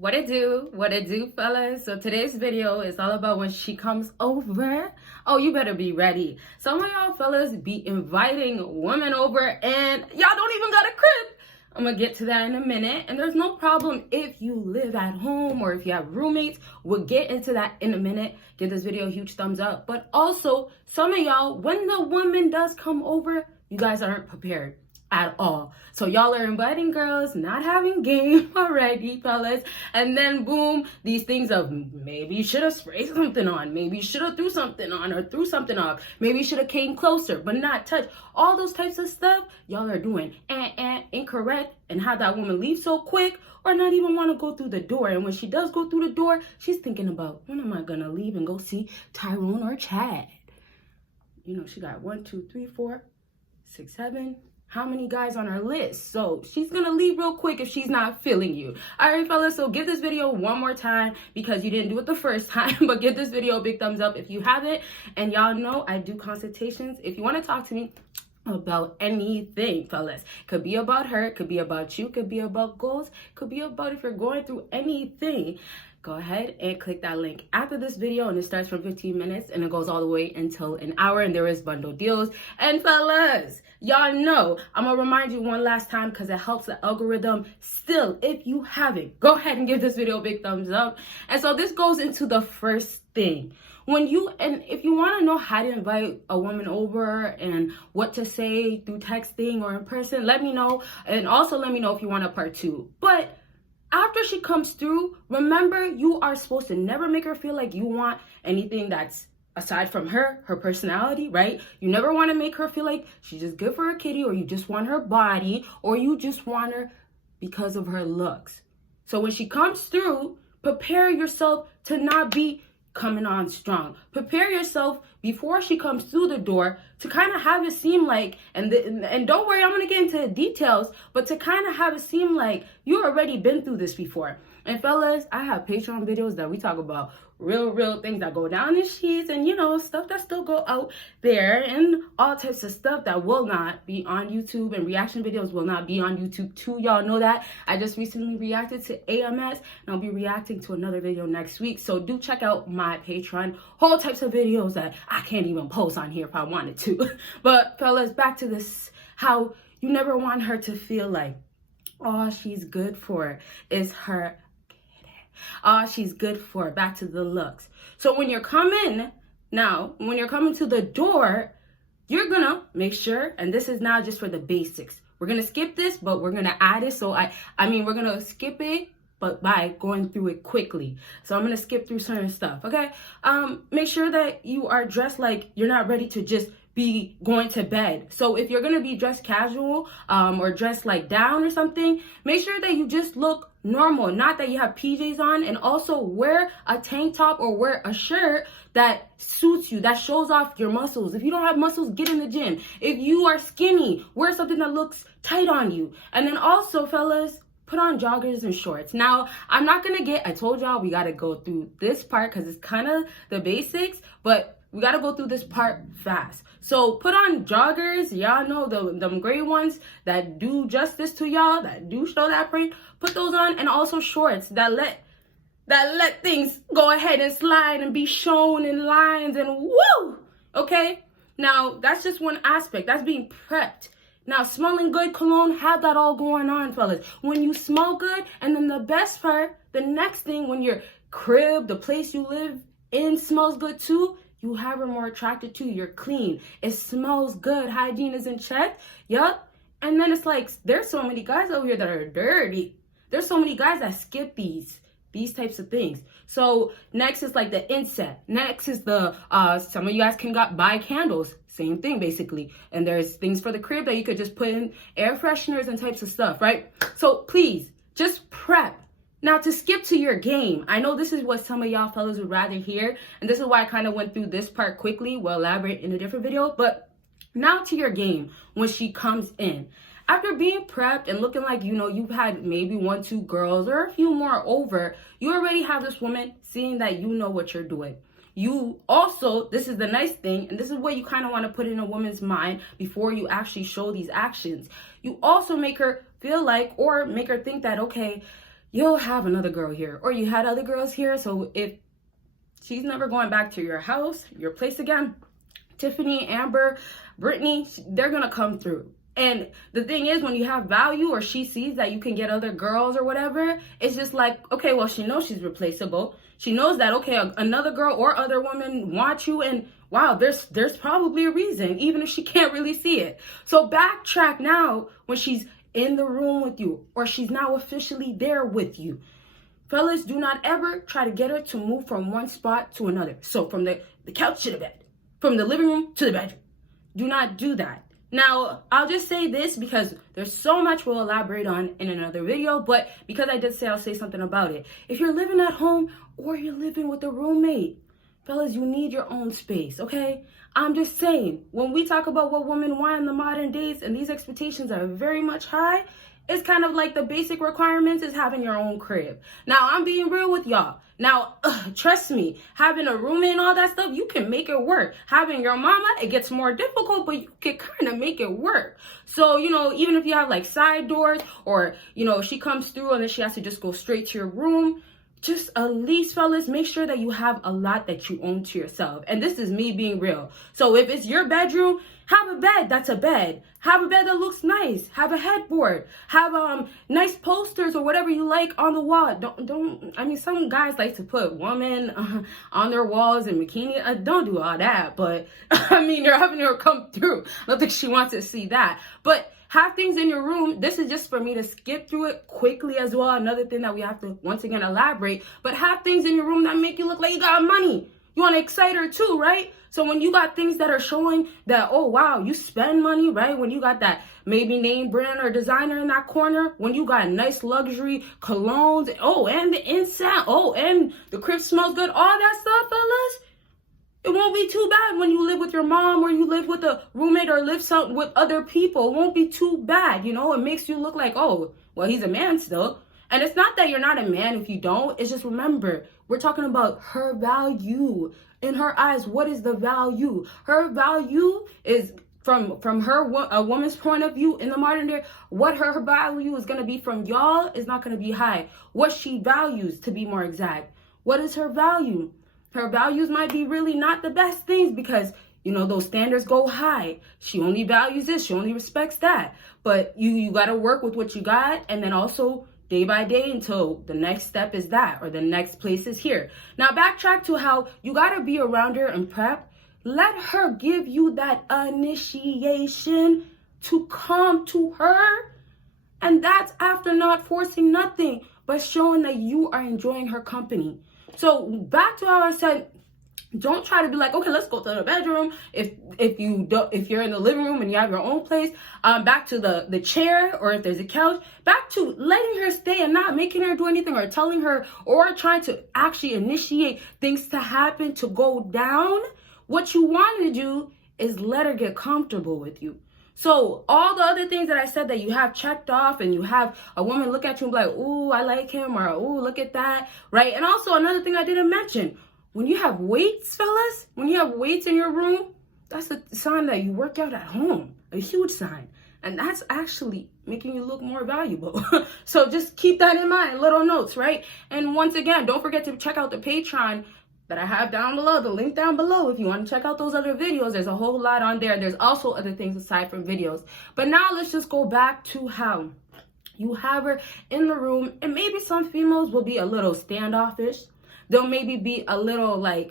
What it do, fellas? So today's video is all about when she comes over. Oh, you better be ready. Some of y'all fellas be inviting women over and y'all don't even got a crib. I'm gonna get to that in a minute. And there's no problem if you live at home or if you have roommates. We'll get into that in a minute. Give this video a huge thumbs up. But also, some of y'all, when the woman does come over, you guys aren't prepared at all. So y'all are inviting girls, not having game already, fellas, and then boom, these things of maybe you should have sprayed something on, maybe you should have threw something on or threw something off, maybe you should have came closer but not touched. All those types of stuff y'all are doing incorrect, and have that woman leave so quick or not even want to go through the door. And when she does go through the door, she's thinking about, when am I gonna leave and go see Tyrone or Chad? You know, she got 1, 2, 3, 4, 6, 7. How many guys on her list? So she's gonna leave real quick if she's not feeling you. All right, fellas, so give this video one more time because you didn't do it the first time, but give this video a big thumbs up if you haven't. And y'all know I do consultations. If you want to talk to me about anything, fellas, could be about her, could be about you, could be about goals, could be about if you're going through anything. Go ahead and click that link after this video, and it starts from 15 minutes and it goes all the way until an hour, and there is bundle deals. And fellas, y'all know I'm gonna remind you one last time because it helps the algorithm. Still, if you haven't, go ahead and give this video a big thumbs up. And so this goes into the first thing. If you want to know how to invite a woman over and what to say through texting or in person, let me know. And also let me know if you want a part 2. But after she comes through, remember, you are supposed to never make her feel like you want anything that's aside from her personality, right? You never want to make her feel like she's just good for a kitty, or you just want her body, or you just want her because of her looks. So when she comes through, prepare yourself to not be coming on strong. Prepare yourself before she comes through the door to kind of have it seem like, and don't worry, I'm going to get into the details, but to kind of have it seem like you already been through this before. And fellas, I have Patreon videos that we talk about real things that go down in sheets, and you know, stuff that still go out there, and all types of stuff that will not be on YouTube, and reaction videos will not be on YouTube too. Y'all know that. I just recently reacted to AMS, and I'll be reacting to another video next week. So do check out my Patreon. Whole types of videos that I can't even post on here if I wanted to. But fellas, back to this, how you never want her to feel like all she's good for is her. She's good for. Back to the looks. So when you're coming to the door, you're gonna make sure, and this is now just for the basics. We're gonna skip this, but we're gonna add it. So we're gonna skip it, but by going through it quickly. So I'm gonna skip through certain stuff, okay? Make sure that you are dressed like you're not ready to just be going to bed. So if you're gonna be dressed casual, or dressed like down or something, make sure that you just look normal, not that you have PJs on. And also wear a tank top or wear a shirt that suits you, that shows off your muscles. If you don't have muscles, get in the gym. If you are skinny, wear something that looks tight on you. And then also, fellas, put on joggers and shorts. Now, I'm not gonna I told y'all we gotta go through this part because it's kind of the basics, but we gotta go through this part fast. So put on joggers, y'all know them gray ones that do justice to y'all, that do show that print. Put those on, and also shorts that let things go ahead and slide and be shown in lines and woo! Okay? Now, that's just one aspect. That's being prepped. Now, smelling good, cologne, have that all going on, fellas. When you smell good, and then the best part, the next thing, when your crib, the place you live in smells good too, you have her more attracted to. You're clean. It smells good. Hygiene is in check. Yup. And then it's like, there's so many guys out here that are dirty. There's so many guys that skip these types of things. So next is like the inset. Next is the, some of you guys can buy candles. Same thing, basically. And there's things for the crib that you could just put in air fresheners and types of stuff, right? So please, just prep. Now, to skip to your game, I know this is what some of y'all fellas would rather hear, and this is why I kind of went through this part quickly. We'll elaborate in a different video, but now to your game when she comes in. After being prepped and looking like, you know, you've had maybe 1, 2 girls or a few more over, you already have this woman seeing that you know what you're doing. You also, this is the nice thing, and this is what you kind of want to put in a woman's mind before you actually show these actions. You also make her feel like, or make her think that, okay, you'll have another girl here, or you had other girls here. So if she's never going back to your house, your place again, Tiffany, Amber, Brittany, they're gonna come through. And the thing is, when you have value, or she sees that you can get other girls or whatever, it's just like, okay, well, she knows she's replaceable. She knows that, okay, another girl or other woman want you, and wow, there's probably a reason, even if she can't really see it. So backtrack now when she's in the room with you, or she's now officially there with you. Fellas, do not ever try to get her to move from one spot to another. So from the couch to the bed, from the living room to the bedroom. Do not do that. Now, I'll just say this because there's so much we'll elaborate on in another video, but because I did say I'll say something about it. If you're living at home or you're living with a roommate, fellas, you need your own space, okay? I'm just saying, when we talk about what women want in the modern days, and these expectations are very much high, it's kind of like the basic requirements is having your own crib. Now, I'm being real with y'all. Now, trust me, having a roommate and all that stuff, you can make it work. Having your mama, it gets more difficult, but you can kind of make it work. So, you know, even if you have like side doors, or, you know, if she comes through and then she has to just go straight to your room, just at least, fellas, make sure that you have a lot that you own to yourself. And this is me being real. So if it's your bedroom, have a bed that's a bed. Have a bed that looks nice. Have a headboard. Have nice posters or whatever you like on the wall. Don't. I mean, some guys like to put women on their walls in bikini. Don't do all that. But I mean, you're having her come through. I don't think she wants to see that. But have things in your room. This is just for me to skip through it quickly as well. Another thing that we have to once again elaborate. But have things in your room that make you look like you got money. You want to excite her too, right? So when you got things that are showing that, oh, wow, you spend money, right? When you got that maybe name brand or designer in that corner, when you got nice luxury colognes, oh, and the incense, oh, and the crib smells good, all that stuff, fellas, it won't be too bad when you live with your mom, or you live with a roommate, or live with other people. It won't be too bad, you know? It makes you look like, oh, well, he's a man still. And it's not that you're not a man if you don't. It's just, remember, we're talking about her value. In her eyes, what is the value? Her value is from a woman's point of view in the modern day. What her value is going to be from y'all is not going to be high. What she values, to be more exact. What is her value? Her values might be really not the best things because, you know, those standards go high. She only values this. She only respects that. But you got to work with what you got, and then also day by day until the next step is that, or the next place is here. Now backtrack to how you gotta be around her and prep. Let her give you that initiation to come to her. And that's after not forcing nothing, but showing that you are enjoying her company. So back to how I said, don't try to be like, okay, let's go to the bedroom. If you're in the living room and you have your own place, back to the chair, or if there's a couch, back to letting her stay and not making her do anything, or telling her, or trying to actually initiate things to happen, to go down. What you want to do is let her get comfortable with you. So all the other things that I said that you have checked off, and you have a woman look at you and be like, ooh, I like him, or ooh, look at that, right? And also another thing I didn't mention, when you have weights, fellas, when you have weights in your room, that's a sign that you work out at home, a huge sign. And that's actually making you look more valuable. So just keep that in mind, little notes, right? And once again, don't forget to check out the Patreon that I have down below, the link down below. If you want to check out those other videos, there's a whole lot on there. There's also other things aside from videos. But now let's just go back to how you have her in the room. And maybe some females will be a little standoffish. They'll maybe be a little like,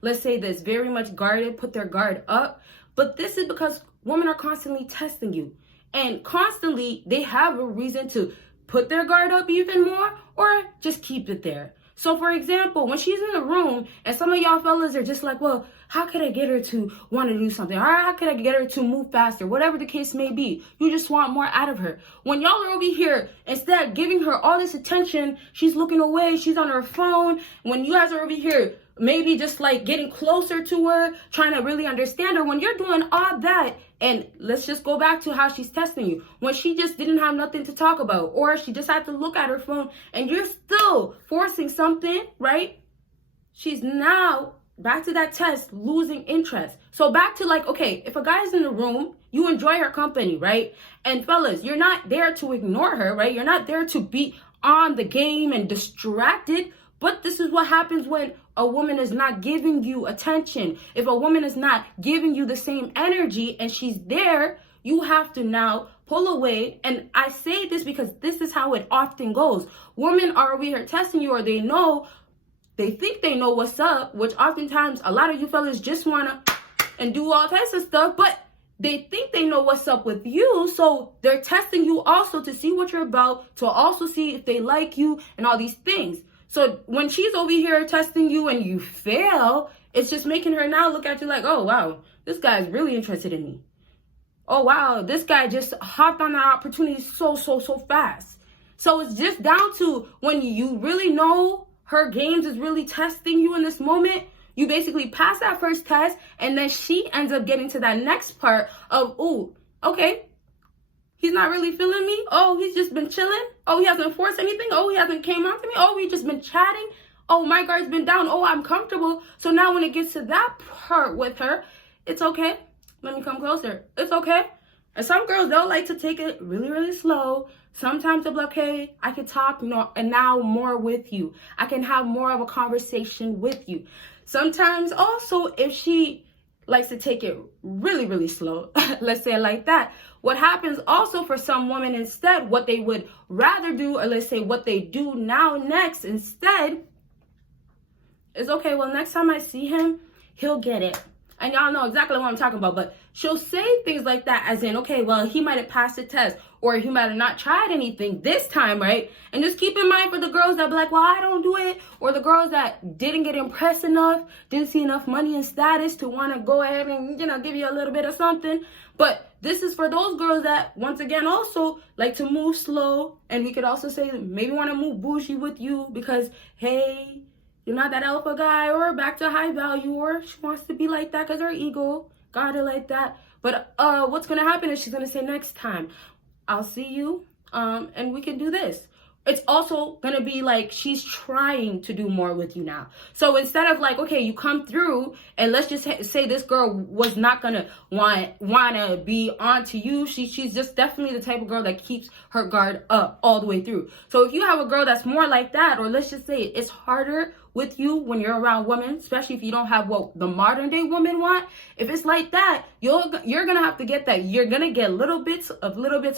let's say this, very much guarded, put their guard up. But this is because women are constantly testing you. And constantly, they have a reason to put their guard up even more, or just keep it there. So for example, when she's in the room and some of y'all fellas are just like, well, how could I get her to want to do something? Or how could I get her to move faster? Whatever the case may be, you just want more out of her. When y'all are over here, instead of giving her all this attention, she's looking away, she's on her phone. When you guys are over here, maybe just like getting closer to her, trying to really understand her. When you're doing all that, and let's just go back to how she's testing you. When she just didn't have nothing to talk about, or she just had to look at her phone, and you're still forcing something, right? She's now back to that test, losing interest. So back to like, okay, if a guy's in the room, you enjoy her company, right? And fellas, you're not there to ignore her, right? You're not there to be on the game and distracted. But this is what happens when a woman is not giving you attention. If a woman is not giving you the same energy and she's there, you have to now pull away. And I say this because this is how it often goes. Women are over here testing you, or they think they know what's up, which oftentimes a lot of you fellas just wanna and do all types of stuff, but they think they know what's up with you, so they're testing you also to see what you're about, to also see if they like you and all these things. So when she's over here testing you and you fail, it's just making her now look at you like, oh, wow, this guy's really interested in me. Oh, wow, this guy just hopped on that opportunity so fast. So it's just down to when you really know her games is really testing you in this moment, you basically pass that first test, and then she ends up getting to that next part of, oh, okay, he's not really feeling me. Oh, he's just been chilling. Oh, he hasn't forced anything. Oh, he hasn't came on to me. Oh, we just been chatting. Oh, my guard's been down. Oh, I'm comfortable. So now when it gets to that part with her, it's okay. Let me come closer. It's okay. And some girls, they'll like to take it really slow. Sometimes they'll be like, okay, I can talk and now more with you. I can have more of a conversation with you. Sometimes also, if she likes to take it really slow, let's say it like that, what happens also for some women instead, what they would rather do, or let's say what they do now next instead, is okay, well, next time I see him, he'll get it. And y'all know exactly what I'm talking about, but she'll say things like that as in, okay, well, he might have passed the test, or he might have not tried anything this time, right? And just keep in mind for the girls that be like, well, I don't do it, or the girls that didn't get impressed enough, didn't see enough money and status to want to go ahead and, give you a little bit of something. But this is for those girls that, once again, also like to move slow, and we could also say maybe want to move bougie with you because, hey, you're not that alpha guy, or back to high value, or she wants to be like that because her ego got it like that. But what's going to happen is she's going to say next time, I'll see you, and we can do this. It's also going to be like she's trying to do more with you now. So instead of like, okay, you come through, and let's just say this girl was not going to want to be on to you. She's just definitely the type of girl that keeps her guard up all the way through. So if you have a girl that's more like that, or let's just say it's harder with you when you're around women, especially if you don't have what the modern day women want. If it's like that, you're gonna have to get that. You're gonna get little bits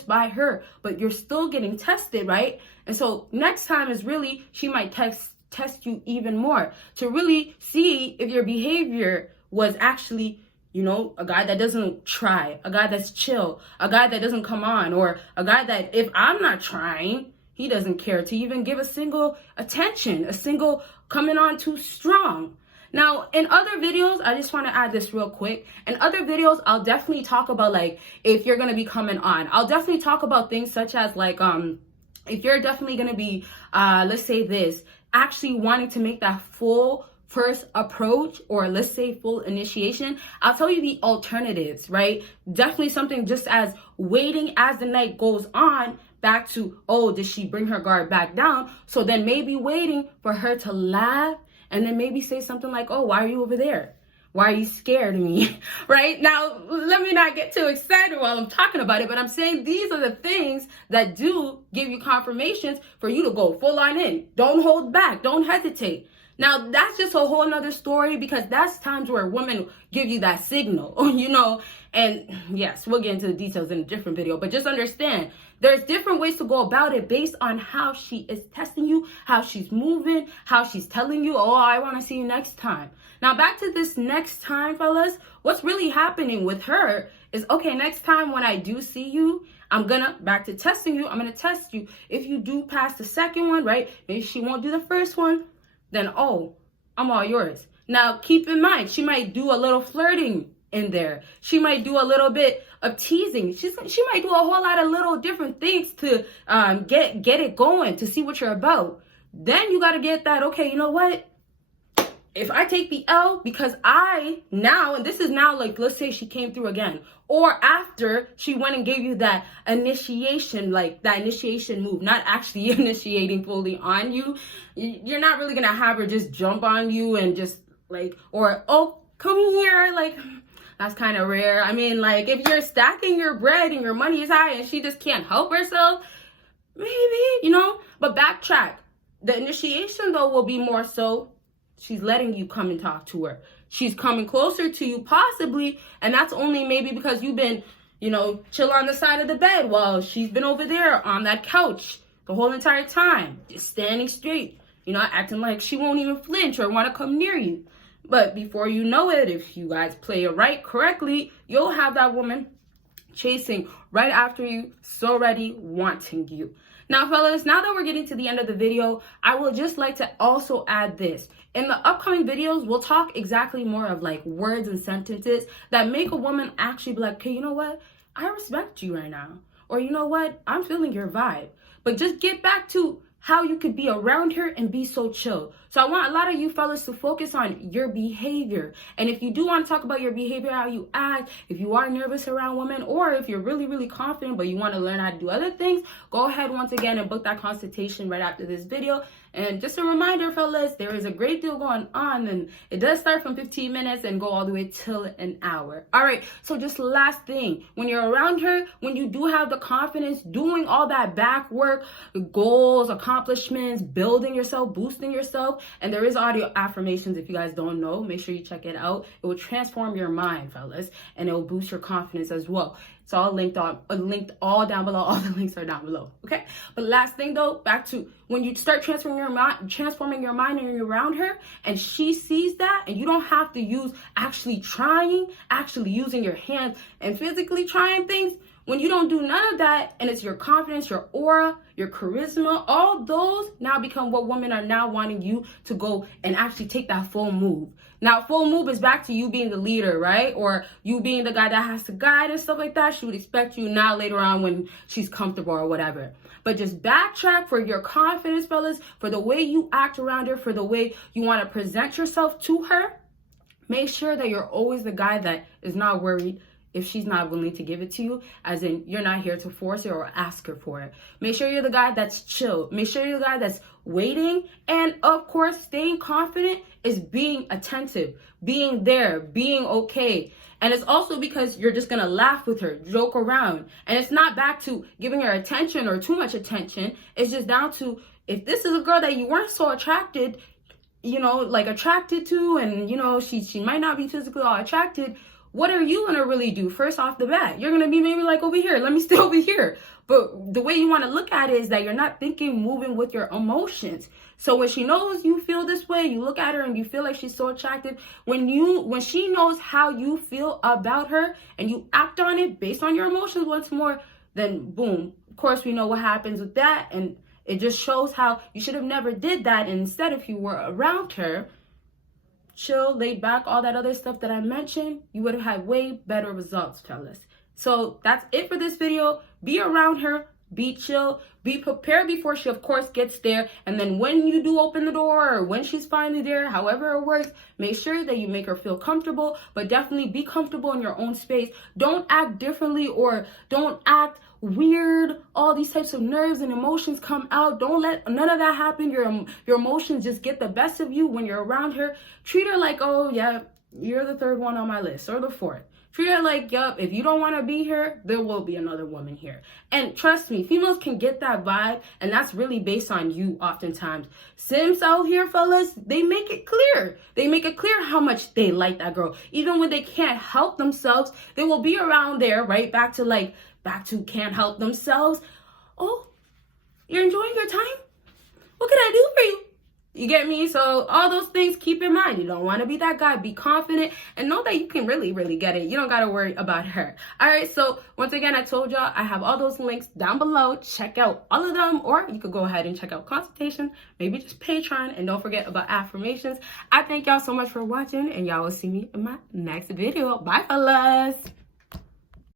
by her, but you're still getting tested, right? And so next time is really, she might test you even more to really see if your behavior was actually, a guy that doesn't try, a guy that's chill, a guy that doesn't come on, or a guy that if I'm not trying, he doesn't care to even give a single attention, a single coming on too strong. Now, in other videos, I just want to add this real quick. In other videos, I'll definitely talk about like if you're going to be coming on. I'll definitely talk about things such as like if you're definitely going to be, let's say this, actually wanting to make that full first approach, or let's say full initiation, I'll tell you the alternatives, right? Definitely something just as waiting as the night goes on, back to, oh, did she bring her guard back down? So then maybe waiting for her to laugh, and then maybe say something like, oh, why are you over there? Why are you scared of me? Right? Now, let me not get too excited while I'm talking about it, but I'm saying these are the things that do give you confirmations for you to go full on in. Don't hold back. Don't hesitate. Now, that's just a whole nother story, because that's times where women give you that signal, and yes, we'll get into the details in a different video, but just understand there's different ways to go about it based on how she is testing you, how she's moving, how she's telling you, oh, I want to see you next time. Now, back to this next time, fellas, what's really happening with her is, okay, next time when I do see you, back to testing you, I'm going to test you. If you do pass the second one, right, maybe she won't do the first one, then, oh, I'm all yours. Now, keep in mind, she might do a little flirting in there. She might do a little bit of teasing. She might do a whole lot of little different things to get it going, to see what you're about. Then you got to get that, okay, you know what? If I take the L, because and this is now like, let's say she came through again, or after she went and gave you that initiation, like that initiation move, not actually initiating fully on you, you're not really going to have her just jump on you and just like, or, oh, come here, like, that's kind of rare. I mean, like, if you're stacking your bread and your money is high and she just can't help herself, maybe, but backtrack. The initiation, though, will be more so she's letting you come and talk to her. She's coming closer to you, possibly, and that's only maybe because you've been, chill on the side of the bed while she's been over there on that couch the whole entire time, just standing straight, acting like she won't even flinch or want to come near you. But before you know it, if you guys play it right correctly, you'll have that woman chasing right after you, so ready, wanting you. Now, fellas, now that we're getting to the end of the video, I would just like to also add this. In the upcoming videos, we'll talk exactly more of like words and sentences that make a woman actually be like, okay, you know what? I respect you right now. Or you know what? I'm feeling your vibe. But just get back to how you could be around her and be so chill. So I want a lot of you fellas to focus on your behavior. And if you do want to talk about your behavior, how you act, if you are nervous around women, or if you're really, really confident, but you want to learn how to do other things, go ahead once again and book that consultation right after this video. And just a reminder, fellas, there is a great deal going on, and it does start from 15 minutes and go all the way till an hour. All right, so just last thing, when you're around her, when you do have the confidence, doing all that back work, goals, accomplishments, building yourself, boosting yourself, and there is audio affirmations. If you guys don't know, make sure you check it out. It will transform your mind, fellas, and it will boost your confidence as well. It's all linked all down below. All the links are down below. Okay. But last thing though, back to when you start transforming your mind and you're around her, and she sees that, and you don't have to use actually using your hands and physically trying things. When you don't do none of that, and it's your confidence, your aura, your charisma, all those now become what women are now wanting you to go and actually take that full move. Now, full move is back to you being the leader, right? Or you being the guy that has to guide and stuff like that. She would expect you now later on when she's comfortable or whatever. But just backtrack for your confidence, fellas, for the way you act around her, for the way you want to present yourself to her. Make sure that you're always the guy that is not worried if she's not willing to give it to you, as in you're not here to force her or ask her for it. Make sure you're the guy that's chill. Make sure you're the guy that's waiting. And of course, staying confident is being attentive, being there, being okay. And it's also because you're just gonna laugh with her, joke around. And it's not back to giving her attention or too much attention. It's just down to, if this is a girl that you weren't so attracted to, and she might not be physically all attracted, what are you going to really do first off the bat? You're going to be maybe like, over here, let me stay over here. But the way you want to look at it is that you're not moving with your emotions. So when she knows you feel this way, you look at her and you feel like she's so attractive. When she knows how you feel about her and you act on it based on your emotions once more, then boom. Of course, we know what happens with that. And it just shows how you should have never did that. And instead, if you were around her, chill, laid back, all that other stuff that I mentioned, you would have had way better results, fellas. So that's it for this video. Be around her, be chill, be prepared before she, of course, gets there. And then when you do open the door, or when she's finally there, however it works, make sure that you make her feel comfortable, but definitely be comfortable in your own space. Don't act differently, or don't act weird. All these types of nerves and emotions come out. Don't let none of that happen. Your emotions just get the best of you when you're around her. Treat her like, oh yeah, you're the third one on my list, or the fourth. Treat her like, yup, if you don't want to be here, there will be another woman here. And trust me, females can get that vibe, and that's really based on you oftentimes. Sims out here, fellas, they make it clear. They make it clear how much they like that girl. Even when they can't help themselves, they will be around there, right? Back to can't help themselves. Oh, you're enjoying your time? What can I do for you? You get me? So all those things, keep in mind. You don't want to be that guy. Be confident and know that you can really, really get it. You don't got to worry about her. All right. So once again, I told y'all I have all those links down below. Check out all of them, or you could go ahead and check out consultation, maybe just Patreon, and don't forget about affirmations. I thank y'all so much for watching, and y'all will see me in my next video. Bye, fellas.